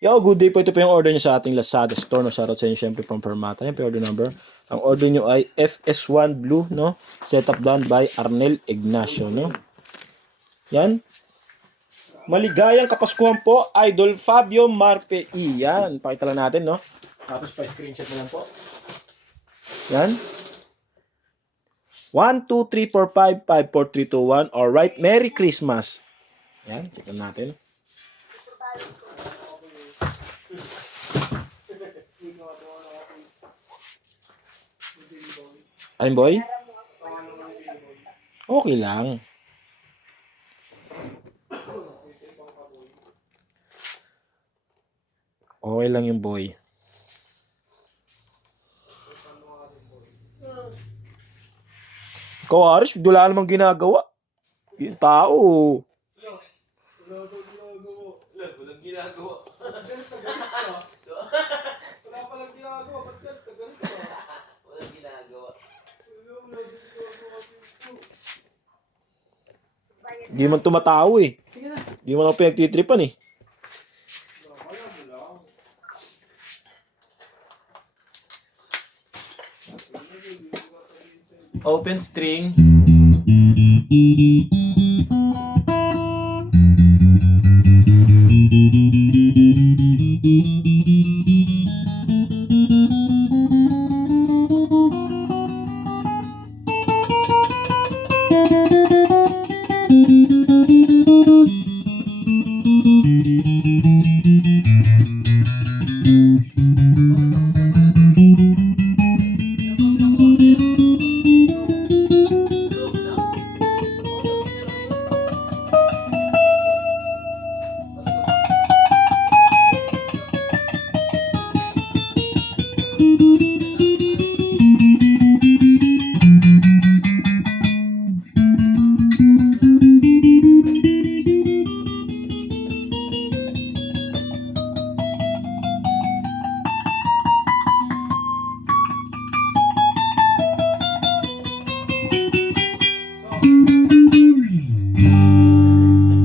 Yo, good day po. Ito po yung order nyo sa ating Lazada store. No? Shoutout sa inyo syempre from Permata. Yan po yung order number. Ang order nyo ay FS1 Blue, no? Setup done by Arnel Ignacio, no? Yan. Maligayang Kapaskuhan po, Idol Fabio Marpe E. Yan. Pakita lang natin, no? Tapos pa-screenshot mo lang po. Yan. 1, 2, 3, 4, 5, 5, 4, 3, 2, 1. Alright. Merry Christmas. Yan. Check natin. Ayun, boy? Okay lang. Okay lang yung boy. Ikaw, Aris, wala namang ginagawa. Yung tao. Walang ginagawa. Wala palang ginagawa. Ba't yan? Tagal ka. Walang ginagawa. Di man tumatawa eh. Di man ako pinagtitripan eh. Open string.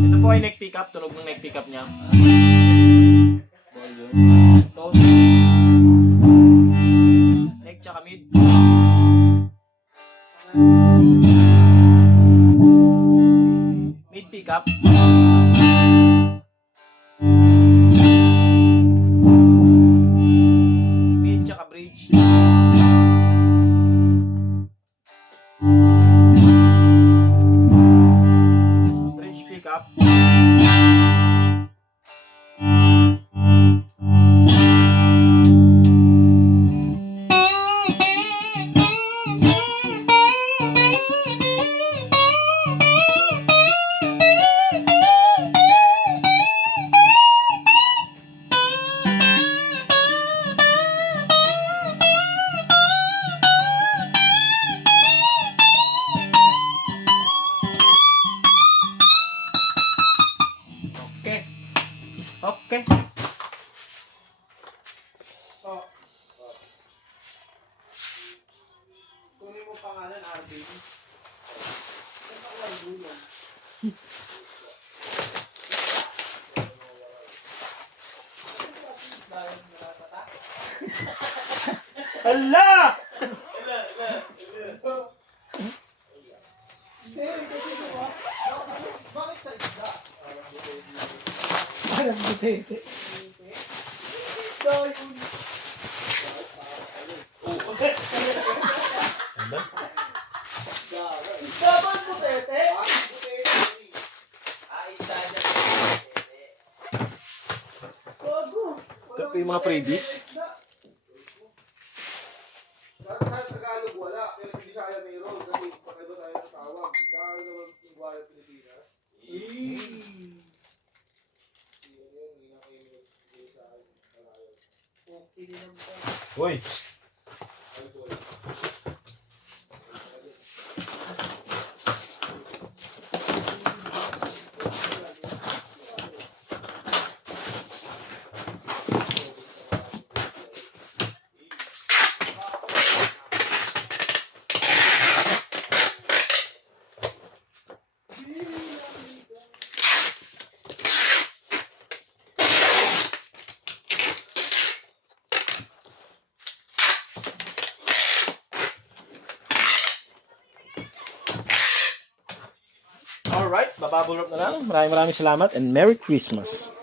Ito po ay neck pickup. Tunog ng neck pickup niya. Volume. Tone. Neck tsaka mid. Mid pickup. Mid tsaka bridge. Bridge pickup. Okay. Okay. Kunin mo pangalan, Arvin. Ano pa lang gulong? Hala! Hindi, kasi diba? Bakit sa isda? Parang butete. Isda yun. Isda ba ang butete? Isda na butete. Bago. Ito po yung mga freebies. Sa Tagalog wala, pero sa Bisaya mayroon kasi pakaiba tayo ng tawag. Dahil naman yung Guaya Pilipinas. Okay naman ba? Uy. Alright, bababble wrap na lang. Maraming salamat and Merry Christmas.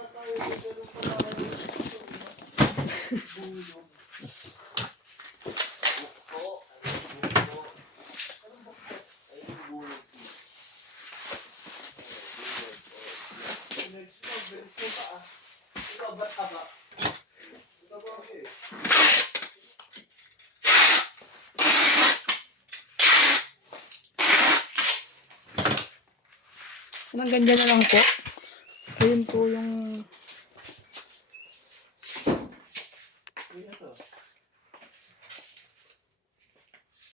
Hanggang dyan na lang po. Ayun po yung